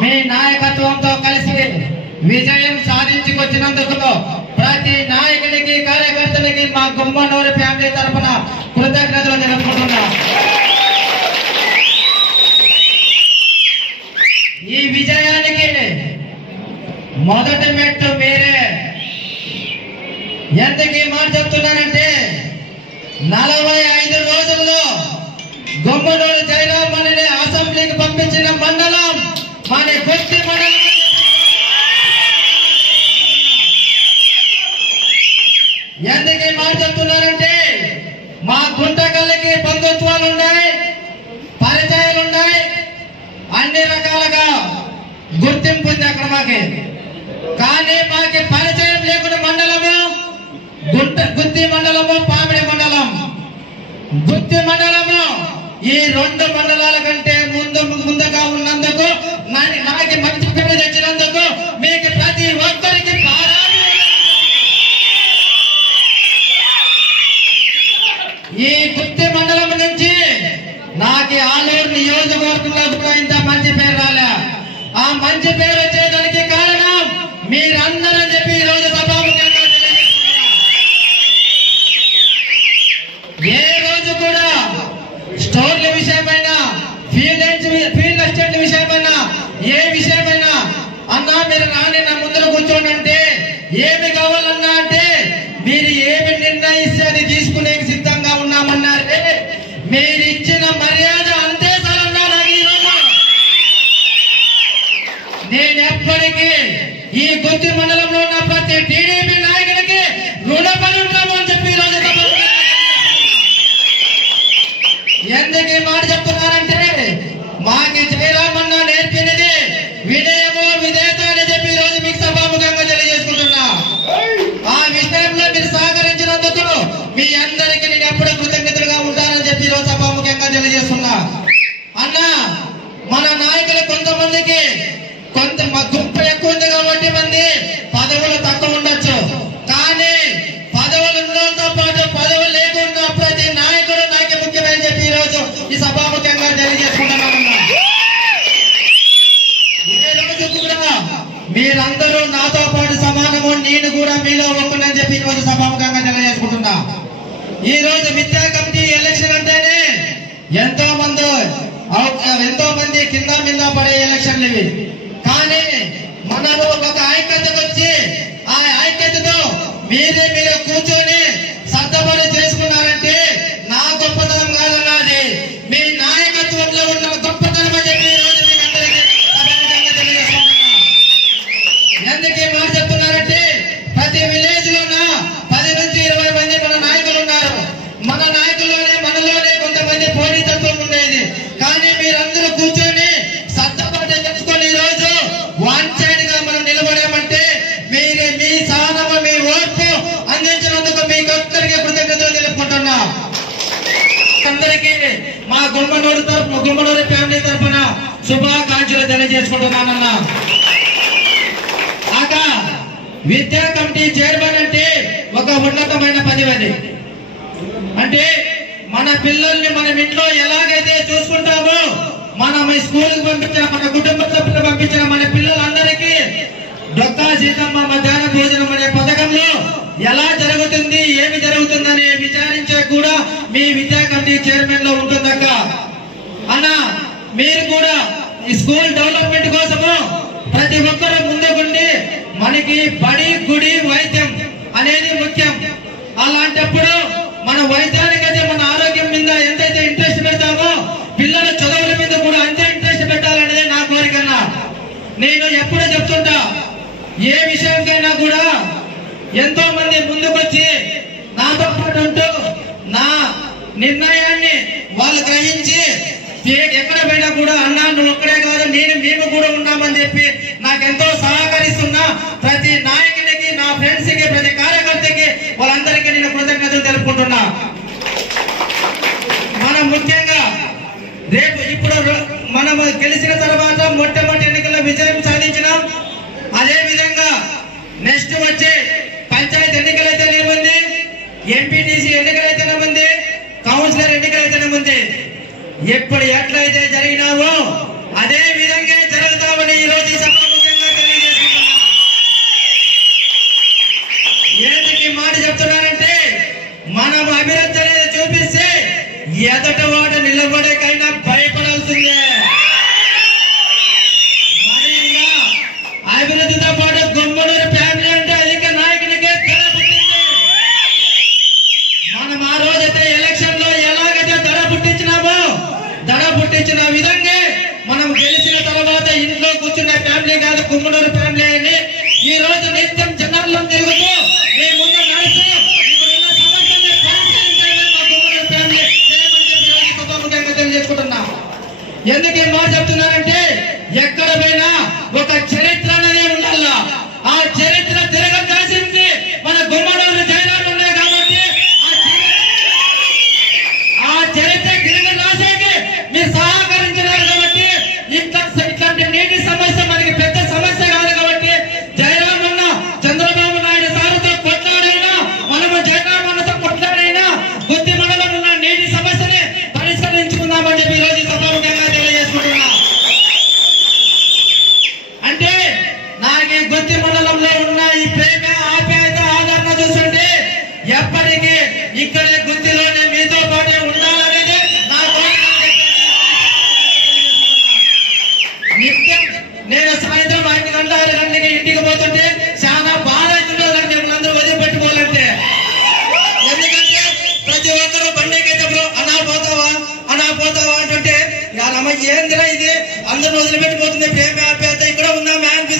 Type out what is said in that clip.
మీ నాయకత్వంతో కలిసి విజయం సాధించుకొచ్చినందుకు ప్రతి నాయకుడికి కార్యకర్తలకి మా గుమ్మనూరు ఫ్యామిలీ తరఫున కృతజ్ఞతలు తెలుపుకుంటున్నాం. ఈ విజయానికి మొదటి మెట్టు మీరే. ఎందుకు మాట చెప్తున్నానంటే 45 రోజుల్లో గుమ్మనూరు జయరామని అసెంబ్లీకి పంపించిన మండలం మన గుత్తి మండలం. ఎందుకు మాట చెప్తున్నారంటే మా గుంటకల్లకి బంధుత్వాలు ఉన్నాయి, పరిచయాలు ఉన్నాయి, అన్ని రకాలుగా గుర్తింపు ఉంది అక్కడ మాకి. కానీ మాకి పరిచయం లేకుండా మండలము గుత్తి మండలము, పామిడి మండలం. గుత్తి మండలము ఈ 2 మండలాల కంటే ముందుగా ఉన్నందుకు నాకు మంచి పేరు తెచ్చినందుకు మీకు ప్రతి ఒక్కరికి ఈ గుత్తి మండలం నుంచి నాకు ఆలూరు నియోజకవర్గంలో కూడా ఇంత మంచి పేరు రాలే. ఆ మంచి పేరు వచ్చేదానికి కారణం మీరందరూ చెప్పి ఈ రోజు సభాముఖంగా ఏ రోజు కూడా స్టోర్ల విషయమైనా ఫీల్డ్ ఎస్టేట్ విషయమైనా ఏ విషయమైనా అన్నా మీరు రాని నా ముందర కూర్చోండి అంటే ఏమి కావాలన్నా అంటే మీరు ఏమి నిర్ణయిస్తే అది తీసుకునే సిద్ధంగా ఉన్నామన్నారే. మీరు ఇచ్చిన మర్యాద అంతే సలంగా నాకు ఈరోజు నేను ఎప్పటికీ ఈ గుత్తి మండలంలో ఉన్న ప్రతి టీడీపీ నాయకుడికి రుణపడి ఉంటాము అని చెప్పి ఈరోజు ఎందుకు ఈ మాట చెప్తున్నారంటే మాకి జయరామన్న నేర్పినది వినయము విధేయత అని చెప్పి ఈరోజు మీకు సభాముఖంగా తెలియజేసుకుంటున్నా. ఆ విషయంలో మీరు సహకరించినందుకు మీ అందరికీ నేను ఎప్పుడూ కృతజ్ఞతలుగా ఉంటానని చెప్పి ఈరోజు సభాముఖంగా తెలియజేస్తున్నా. అన్న మన నాయకులు కొంతమందికి గుంపు ఎక్కువ ఉంది కాబట్టి మంది పదవులు తక్కువ ఉండొచ్చు. కానీ పదవులు ఉన్నతో పాటు పదవులు లేకుండా ప్రతి నాయకుడు నాకే ముఖ్యమని చెప్పి ఈరోజు ఈ సభాముఖంగా తెలియజేసుకుంటున్నామన్నా. ఏ రోజు కూడా మీరందరూ నాతో పాటు సమానము, నేను కూడా మీలో ఒక్కనని చెప్పి ఈరోజు సభాముఖంగా తెలియజేసుకుంటున్నా. ఈ రోజు విద్యా కమిటీ ఎలక్షన్ అంటేనే ఎంతో మంది కింద మీద పడే ఎలక్షన్లు ఇవి. కానీ మనము ఒక ఐక్యతకు వచ్చి ఆ ఐక్యతతో మీరు కూర్చొని సర్దుబాటు చేసుకున్నారంటే నా గొప్పతనం కాదన్నది మీ నాయకత్వంలో ఉన్న గొప్పతనం అని చెప్పి ఈరోజు మీకు అందరికీ తెలియజేసుకుంటున్నా. ఎందుకు ఈ మాట చెప్తున్నారంటే ప్రతి విలేజ్ లోన 10 నుంచి 20 మంది మన నాయకులు ఉన్నారు. మన నాయకుల్లోనే మనలోనే కొంతమంది పోటీతత్వం ఉండేది. కానీ మీరందరూ కూర్చొని సర్దుబాటు చేసుకొని ఈరోజు వన్ సైడ్ గా మనం నిలబడామంటే మీరు మీ సహనము, మీ ఓర్పు అందించినందుకు మీకు ఒక్కరికి కృతజ్ఞతలు తెలుపుకుంటున్నా. అందరికీ మా గుమ్మనూరు ఫ్యామిలీ తరఫున శుభాకాంక్షలు తెలియజేసుకుంటున్నానన్నా. విద్యా కమిటీ చైర్మన్ అంటే ఒక ఉన్నతమైన పదవి. అంటే మన పిల్లల్ని మనం ఇంట్లో ఎలాగైతే చూసుకుంటామో మనం స్కూల్కి పంపించిన, మన కుటుంబ సభ్యులు పంపించిన మన పిల్లలందరికీ డొక్కా సీతమ్మ మధ్యాహ్న భోజనం అనే పథకంలో ఎలా జరుగుతుంది, ఏమి జరుగుతుందని విచారించే కూడా మీ విద్యా కమిటీ చైర్మన్ లో ఉంటుందక్క. అన్న మీరు కూడా ఈ స్కూల్ డెవలప్మెంట్ కోసము ప్రతి ఒక్కరూ ముందుకుండి మనకి బడి, గుడి, వైద్యం అనేది ముఖ్యం. అలాంటప్పుడు మన వైద్యానికైతే మన ఆరోగ్యం మీద ఎంతైతే ఇంట్రెస్ట్ పెడతామో పిల్లల చదువుల మీద కూడా అంతే ఇంట్రెస్ట్ పెట్టాలనేది నా కోరికన్నా. నేను ఎప్పుడూ చెప్తుంటా, ఏ విషయానికైనా కూడా ఎంతో మంది ముందుకొచ్చి నాతో పాటు ఉంటూ నా నిర్ణయాన్ని వాళ్ళు గ్రహించి ఎక్కడ పోయినా కూడా అన్నా నువ్వు ఒక్కడే కాదు మేము కూడా ఉన్నామని చెప్పి నాకెంతో సహకరిస్తున్నా ప్రతి నాయకుడికి, నా ఫ్రెండ్స్ కి, ప్రతి కార్యకర్తకి వాళ్ళందరికీ నేను కృతజ్ఞతలు తెలుపుకుంటున్నా. మనం ముఖ్యంగా ఇప్పుడు మనం గెలిచిన తర్వాత మొట్టమొదటి ఎన్నికల్లో విజయం సాధించినాం. అదే విధంగా నెక్స్ట్ వచ్చే పంచాయతీ ఎన్నికలైతేనేముంది, ఎంపీటీసీ ఎన్నికలైతేనేముంది, కౌన్సిలర్ ఎన్నికలైతేనేముంది, ఎప్పుడు ఎట్లయితే జరిగినావో అదే విధంగా జరుగుతామని ఈ రోజు నిత్యం జనాల్లో తిరుగుతూ మీ ముందు నడుస్తూ ఇప్పుడున్న సమస్యల్ని పరిష్కరించడమే మా గుమ్మడి ఫ్యామిలీ చేయమని చెప్పి సభాముఖంగా తెలియజేసుకుంటున్నా. ఎందుకు ఈ మాట చెప్తున్నానంటే ఎక్కడ పోయినా ఒక చరిత్ర అనేది ఉండాలా. ఆ చరిత్ర తిరగకాల్సింది మన గుమ్మడూరు జయరాలు ఉన్నాయి కాబట్టి ఆ చరిత్ర తిరిగి రాసేకి మీరు సహకరించినారు కాబట్టి ఇట్లాంటి నీటి సమస్య మనకి పెద్ద సమస్య కాదు కాబట్టి జయరాం అన్న చంద్రబాబు నాయుడు సార్తో కొట్లాడైనా మనము జయరాం అన్నతో కొట్లాడైనా గుత్తి మండలం ఉన్న నీటి సమస్యని పరిష్కరించుకుందామని చెప్పి ఈరోజు సభాముఖంగా తెలియజేసుకుంటున్నా. అంటే నాకు ఈ గుత్తి మండలంలో ఉన్న ఈ ప్రేమ ఆప్యాయత ఆదరణ చూస్తుంటే ఎప్పటికీ ఇక్కడే గుత్తిలోనే మీతో పాటే ఉండాలనేది నా కోరిక. నిత్యం నేను సాయంత్రం 5 గంటల 6 గంటలకి ఇంటికి పోతుంటే చాలా బాధ అవుతుంటుంది మిమ్మల్ని అందరూ వదిలిపెట్టుకోవాలంటే. ఎందుకంటే ప్రతి ఒక్కరు బండికైతే అనా పోతావా అంటుంటే అమ్మ ఏందిరా ఇది అందరూ వదిలిపెట్టిపోతుంది. ప్రేమ ఆప్యాయత ఇక్కడ ఉందా మ్యాన్ అంతే